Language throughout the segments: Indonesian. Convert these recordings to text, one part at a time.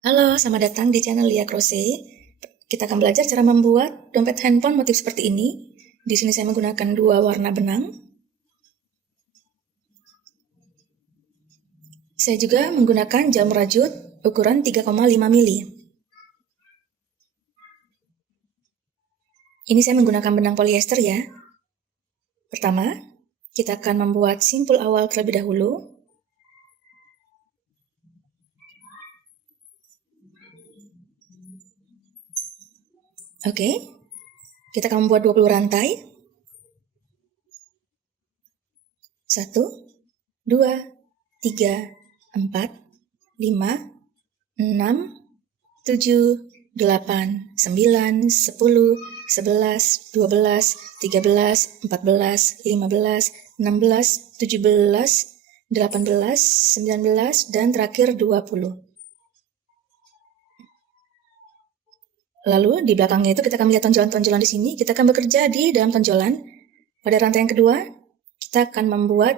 Halo, selamat datang di channel Lia Crochet. Kita akan belajar cara membuat dompet handphone motif seperti ini. Di sini saya menggunakan 2 warna benang. Saya juga menggunakan jam rajut ukuran 3,5 mili. Ini saya menggunakan benang polyester ya. Pertama, kita akan membuat simpul awal terlebih dahulu. Oke, kita akan membuat 20 rantai. 1, 2, 3, 4, 5, 6, 7, 8, 9, 10, 11, 12, 13, 14, 15, 16, 17, 18, 19, dan terakhir 20. Lalu di belakangnya itu kita akan melihat tonjolan-tonjolan di sini. Kita akan bekerja di dalam tonjolan. Pada rantai yang kedua, kita akan membuat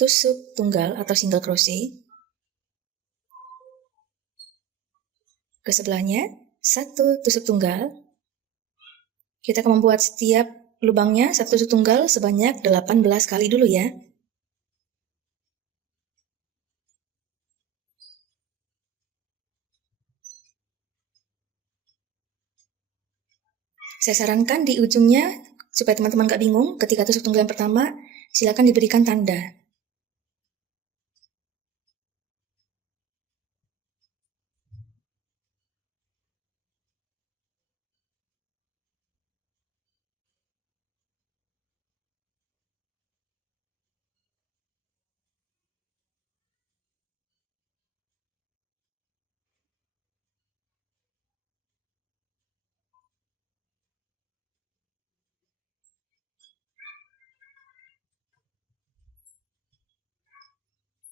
tusuk tunggal atau single crochet. Ke sebelahnya, 1 tusuk tunggal. Kita akan membuat setiap lubangnya 1 tusuk tunggal sebanyak 18 kali dulu ya. Saya sarankan di ujungnya, supaya teman-teman gak bingung, ketika tusuk tunggal yang pertama, silakan diberikan tanda.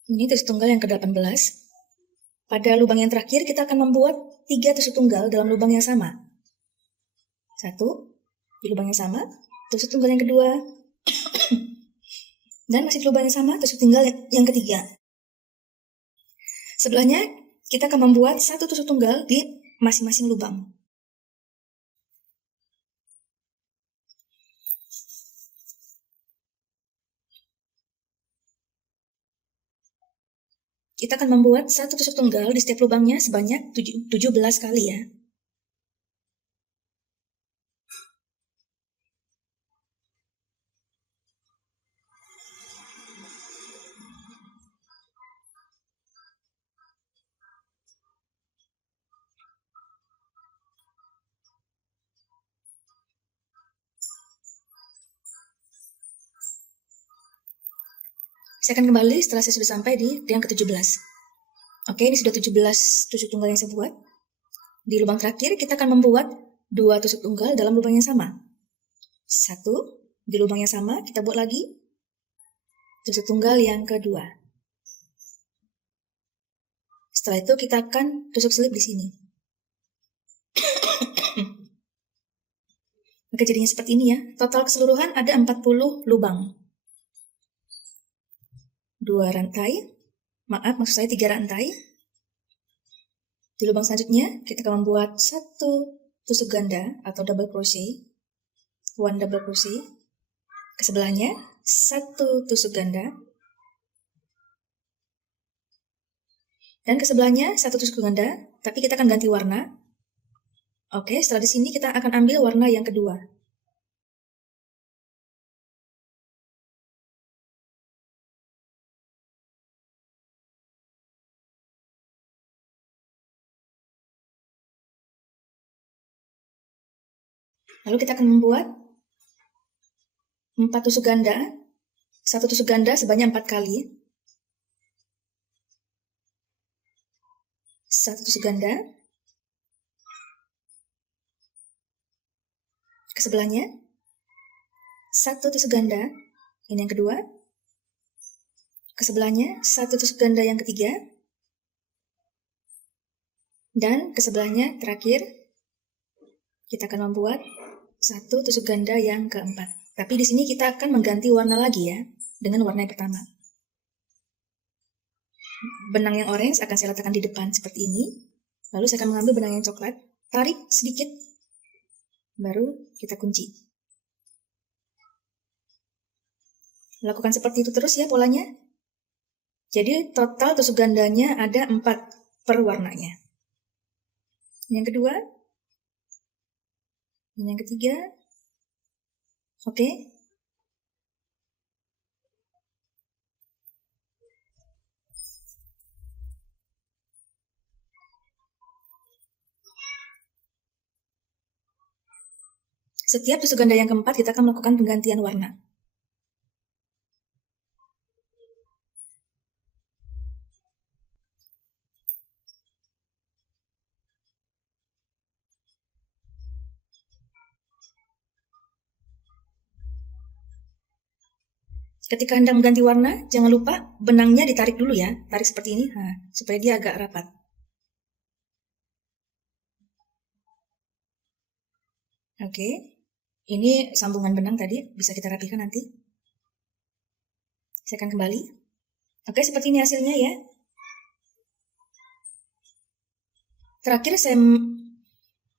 Ini tusuk tunggal yang ke-18. Pada lubang yang terakhir, kita akan membuat 3 tusuk tunggal dalam lubang yang sama. 1, di lubang yang sama, tusuk tunggal yang kedua, dan masih di lubang yang sama, tusuk tunggal yang ketiga. Sebelahnya, kita akan membuat 1 tusuk tunggal di masing-masing lubang. Kita akan membuat 1 tusuk tunggal di setiap lubangnya sebanyak 17 kali ya. Saya akan kembali setelah saya sudah sampai di yang ke-17. Oke, ini sudah 17 tusuk tunggal yang saya buat. Di lubang terakhir kita akan membuat 2 tusuk tunggal dalam lubang yang sama. 1, di lubang yang sama kita buat lagi tusuk tunggal yang kedua. Setelah itu kita akan tusuk selip di sini. Oke, jadinya seperti ini ya. Total keseluruhan ada 40 lubang. 2 rantai. Maaf, maksud saya 3 rantai. Di lubang selanjutnya, kita akan membuat 1 tusuk ganda atau double crochet. 1 double crochet. Ke sebelahnya, 1 tusuk ganda. Dan ke sebelahnya, 1 tusuk ganda, tapi kita akan ganti warna. Oke, setelah di sini kita akan ambil warna yang kedua. Lalu kita akan membuat 4 tusuk ganda, 1 tusuk ganda sebanyak 4 kali. 1 tusuk ganda. Ke sebelahnya, 1 tusuk ganda, ini yang kedua. Ke sebelahnya, 1 tusuk ganda yang ketiga. Dan ke sebelahnya terakhir, kita akan membuat 1 tusuk ganda yang keempat. Tapi di sini kita akan mengganti warna lagi ya, dengan warna yang pertama. Benang yang orange akan saya letakkan di depan seperti ini. Lalu saya akan mengambil benang yang coklat, tarik sedikit, baru kita kunci. Lakukan seperti itu terus ya polanya. Jadi total tusuk gandanya ada 4 per warnanya. Yang kedua, dan yang ketiga, oke. Setiap tusuk ganda yang keempat kita akan melakukan penggantian warna. Ketika hendak mengganti warna, jangan lupa benangnya ditarik dulu ya. Tarik seperti ini, supaya dia agak rapat. Oke, ini sambungan benang tadi, bisa kita rapikan nanti. Saya akan kembali. Oke, seperti ini hasilnya ya. Terakhir saya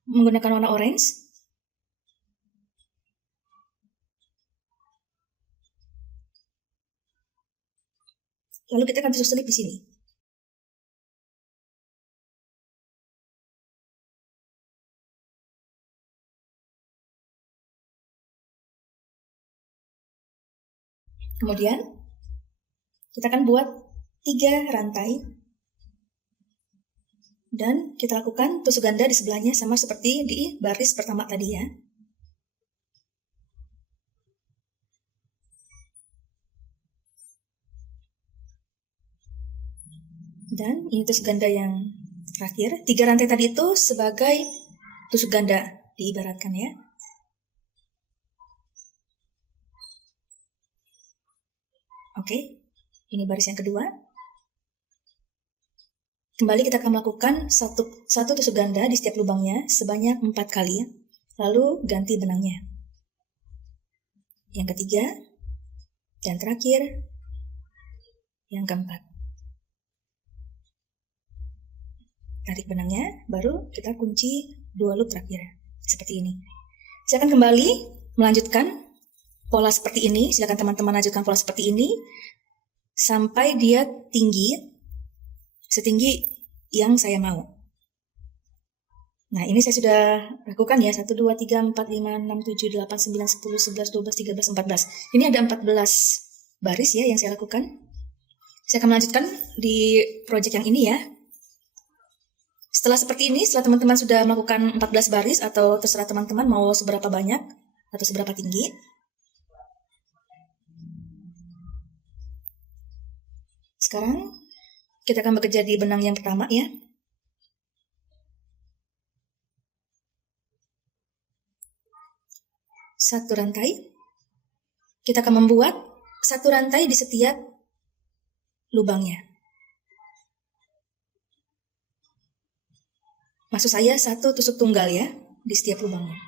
menggunakan warna orange. Lalu kita akan tusuk selip di sini. Kemudian kita akan buat 3 rantai dan kita lakukan tusuk ganda di sebelahnya sama seperti di baris pertama tadi ya. Dan ini tusuk ganda yang terakhir. 3 rantai tadi itu sebagai tusuk ganda diibaratkan ya. Oke, ini baris yang kedua. Kembali kita akan melakukan satu tusuk ganda di setiap lubangnya sebanyak 4 kali. Lalu ganti benangnya. Yang ketiga, dan terakhir, yang keempat. Tarik benangnya, baru kita kunci 2 loop terakhir. Seperti ini. Saya akan kembali melanjutkan pola seperti ini. Silakan teman-teman lanjutkan pola seperti ini sampai dia tinggi, setinggi yang saya mau. Nah, ini saya sudah lakukan ya. 1, 2, 3, 4, 5, 6, 7, 8, 9, 10, 11, 12, 13, 14. Ini ada 14 baris ya yang saya lakukan. Saya akan melanjutkan di project yang ini ya. Setelah seperti ini, setelah teman-teman sudah melakukan 14 baris atau terserah teman-teman mau seberapa banyak atau seberapa tinggi. Sekarang kita akan bekerja di benang yang pertama ya. Satu rantai. Kita akan membuat satu rantai di setiap lubangnya. Maksud saya satu tusuk tunggal ya di setiap lubangnya.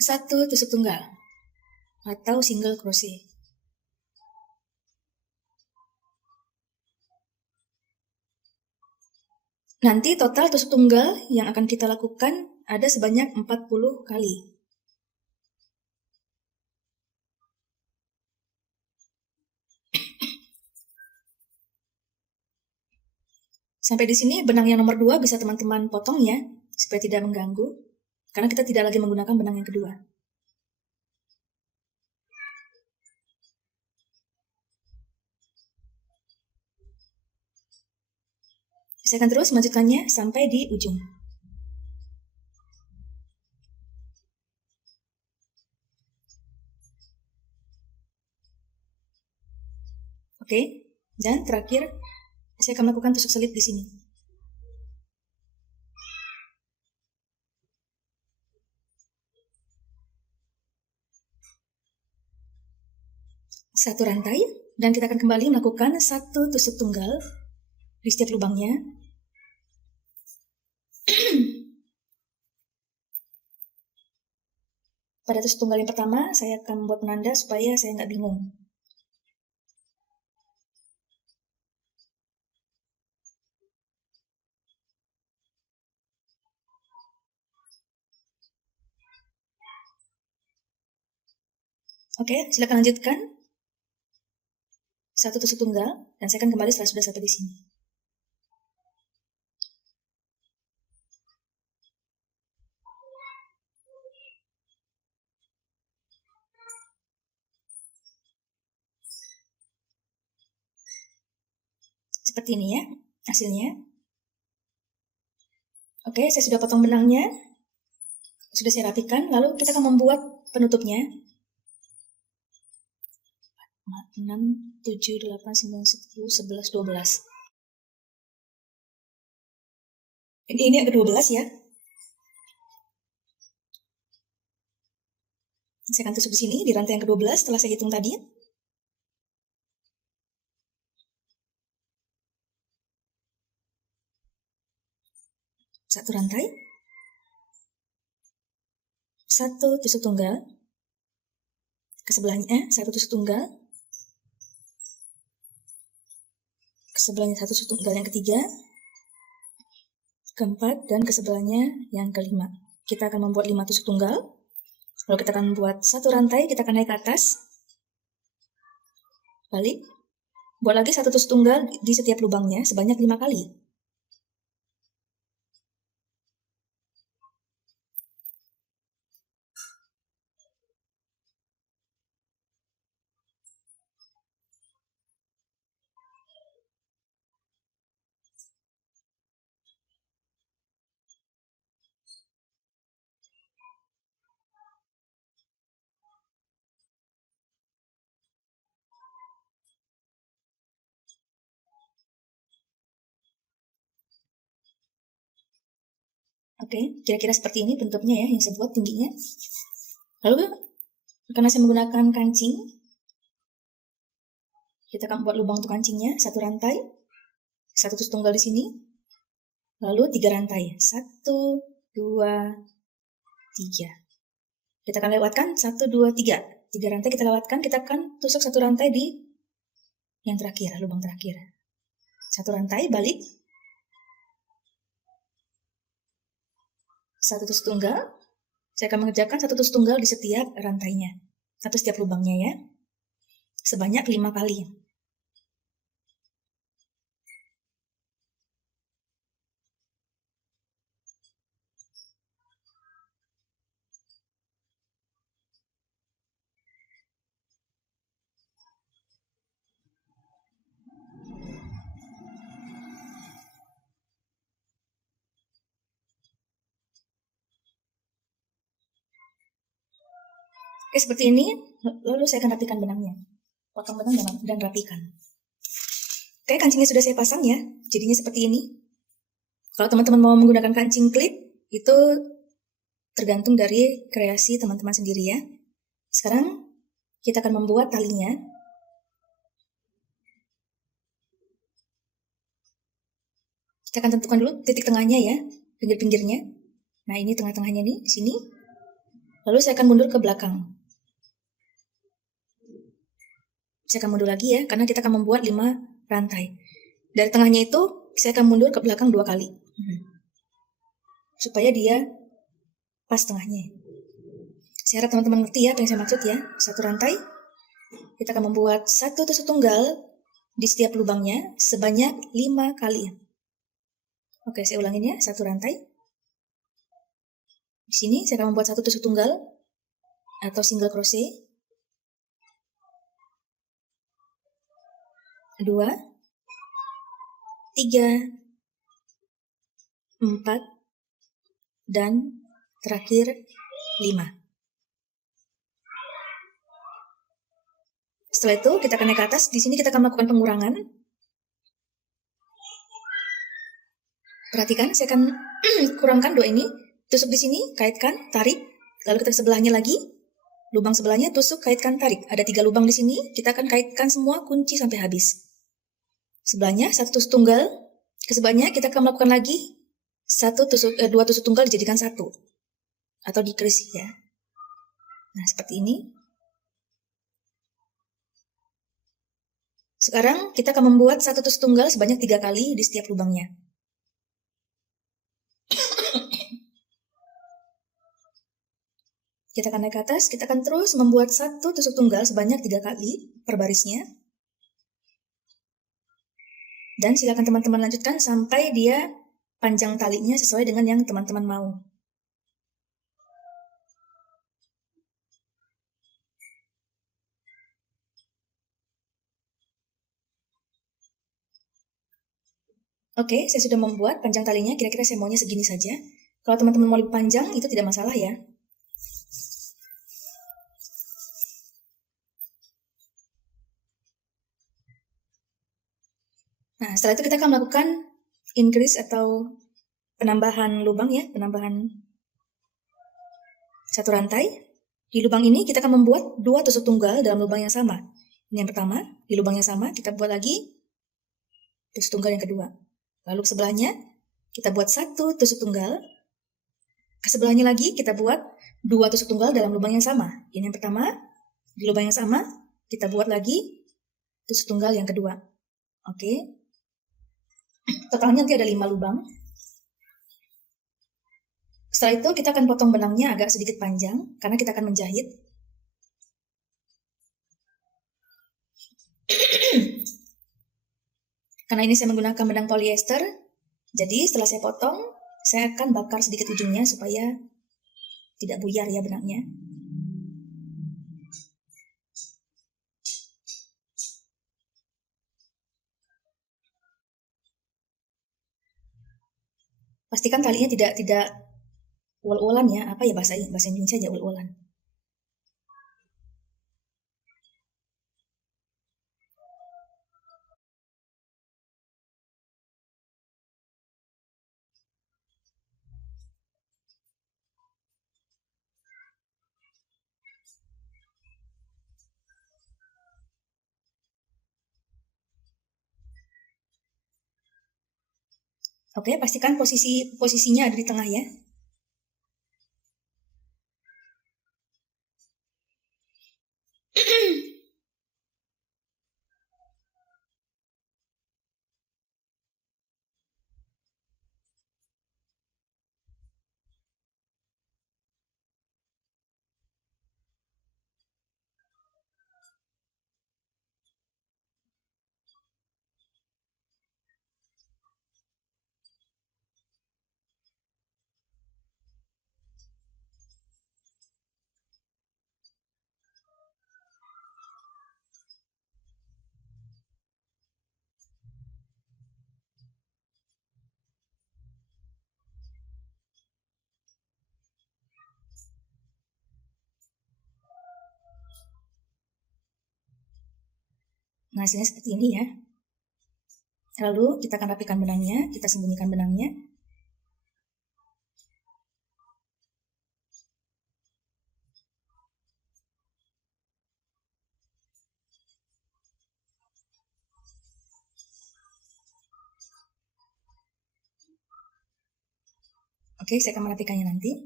Satu tusuk tunggal atau single crochet. Nanti total tusuk tunggal yang akan kita lakukan ada sebanyak 40 kali. Sampai di sini benang yang nomor 2 bisa teman-teman potong ya, supaya tidak mengganggu, karena kita tidak lagi menggunakan benang yang kedua. Saya akan terus melanjutkannya sampai di ujung. Oke, dan terakhir saya akan melakukan tusuk selip di sini. Satu rantai, dan kita akan kembali melakukan satu tusuk tunggal di setiap lubangnya. Pada tusuk tunggal yang pertama, saya akan membuat penanda supaya saya nggak bingung. Oke, silakan lanjutkan. Satu tusuk tunggal, dan saya akan kembali setelah sudah sampai di sini. Seperti ini ya, hasilnya. Oke, saya sudah potong benangnya. Sudah saya rapikan, lalu kita akan membuat penutupnya. 6, 7, 8, 9, 10, 11, 12. Ini yang ke-12 ya. Saya akan tusuk di sini, di rantai yang ke-12 setelah saya hitung tadi. Satu rantai. Satu tusuk tunggal. Ke sebelahnya, satu tusuk tunggal. Ke sebelahnya satu tusuk tunggal yang ketiga. Keempat, dan ke sebelahnya yang kelima. Kita akan membuat 5 tusuk tunggal. Lalu kita akan membuat satu rantai, kita akan naik ke atas. Balik. Buat lagi satu tusuk tunggal di setiap lubangnya sebanyak 5 kali. Oke, kira-kira seperti ini bentuknya ya, yang saya buat tingginya. Lalu, karena saya menggunakan kancing, kita akan buat lubang untuk kancingnya, satu rantai, satu tusuk tunggal di sini, lalu 3 rantai, 1, 2, 3. Kita akan lewatkan 1, 2, 3. 3 rantai kita lewatkan, kita akan tusuk satu rantai di yang terakhir, lubang terakhir. Satu rantai, balik. Satu tusuk tunggal. Saya akan mengerjakan satu tusuk tunggal di setiap rantainya, atau setiap lubangnya ya. Sebanyak 5 kali. Oke, seperti ini. Lalu saya akan rapikan benangnya. Potong benang dan rapikan. Oke, kancingnya sudah saya pasang ya. Jadinya seperti ini. Kalau teman-teman mau menggunakan kancing klip, itu tergantung dari kreasi teman-teman sendiri ya. Sekarang kita akan membuat talinya. Kita akan tentukan dulu titik tengahnya ya, pinggir-pinggirnya. Nah, ini tengah-tengahnya nih, di sini. Lalu saya akan mundur ke belakang. Saya akan mundur lagi ya, karena kita akan membuat 5 rantai. Dari tengahnya itu, saya akan mundur ke belakang 2 kali. Supaya dia pas tengahnya. Saya harap teman-teman ngerti ya apa yang saya maksud ya. Satu rantai, kita akan membuat satu tusuk tunggal di setiap lubangnya sebanyak 5 kali. Oke, saya ulangin ya, satu rantai. Di sini saya akan membuat satu tusuk tunggal atau single crochet. 2, 3, 4, dan terakhir 5. Setelah itu kita akan naik ke atas. Di sini kita akan melakukan pengurangan. Perhatikan, saya akan kurangkan 2 ini. Tusuk di sini, kaitkan, tarik. Lalu kita sebelahnya lagi, lubang sebelahnya tusuk, kaitkan, tarik. Ada 3 lubang di sini. Kita akan kaitkan semua kunci sampai habis. Sebelahnya satu tusuk tunggal. Ke sebelahnya kita akan melakukan lagi 2 tusuk tunggal dijadikan 1 atau decrease ya. Nah, seperti ini. Sekarang kita akan membuat satu tusuk tunggal sebanyak 3 kali di setiap lubangnya. Kita akan naik ke atas, kita akan terus membuat satu tusuk tunggal sebanyak 3 kali per barisnya. Dan silakan teman-teman lanjutkan sampai dia panjang talinya sesuai dengan yang teman-teman mau. Oke, saya sudah membuat panjang talinya, kira-kira saya maunya segini saja. Kalau teman-teman mau lebih panjang, itu tidak masalah ya. Nah, setelah itu kita akan melakukan increase atau penambahan lubang ya, penambahan satu rantai. Di lubang ini kita akan membuat 2 tusuk tunggal dalam lubang yang sama. Ini yang pertama, di lubang yang sama kita buat lagi tusuk tunggal yang kedua. Lalu ke sebelahnya kita buat 1 tusuk tunggal. Ke sebelahnya lagi kita buat 2 tusuk tunggal dalam lubang yang sama. Ini yang pertama, di lubang yang sama kita buat lagi tusuk tunggal yang kedua. Oke. Totalnya nanti ada 5 lubang. Setelah itu kita akan potong benangnya agak sedikit panjang karena kita akan menjahit. Karena ini saya menggunakan benang polyester, jadi setelah saya potong, saya akan bakar sedikit ujungnya supaya tidak buyar ya benangnya. Pastikan talinya tidak ul-ulan ya, apa ya bahasa Indonesia aja ul-ulan. Oke, pastikan posisinya ada di tengah ya. Nah, hasilnya seperti ini ya. Lalu kita akan rapikan benangnya, kita sembunyikan benangnya. Oke, saya akan merapikannya nanti.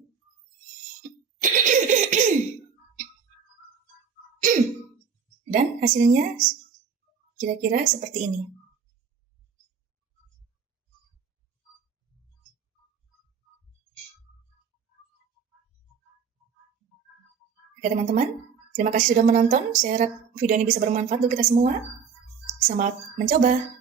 Dan hasilnya kira-kira seperti ini. Oke teman-teman, terima kasih sudah menonton. Saya harap video ini bisa bermanfaat untuk kita semua. Selamat mencoba.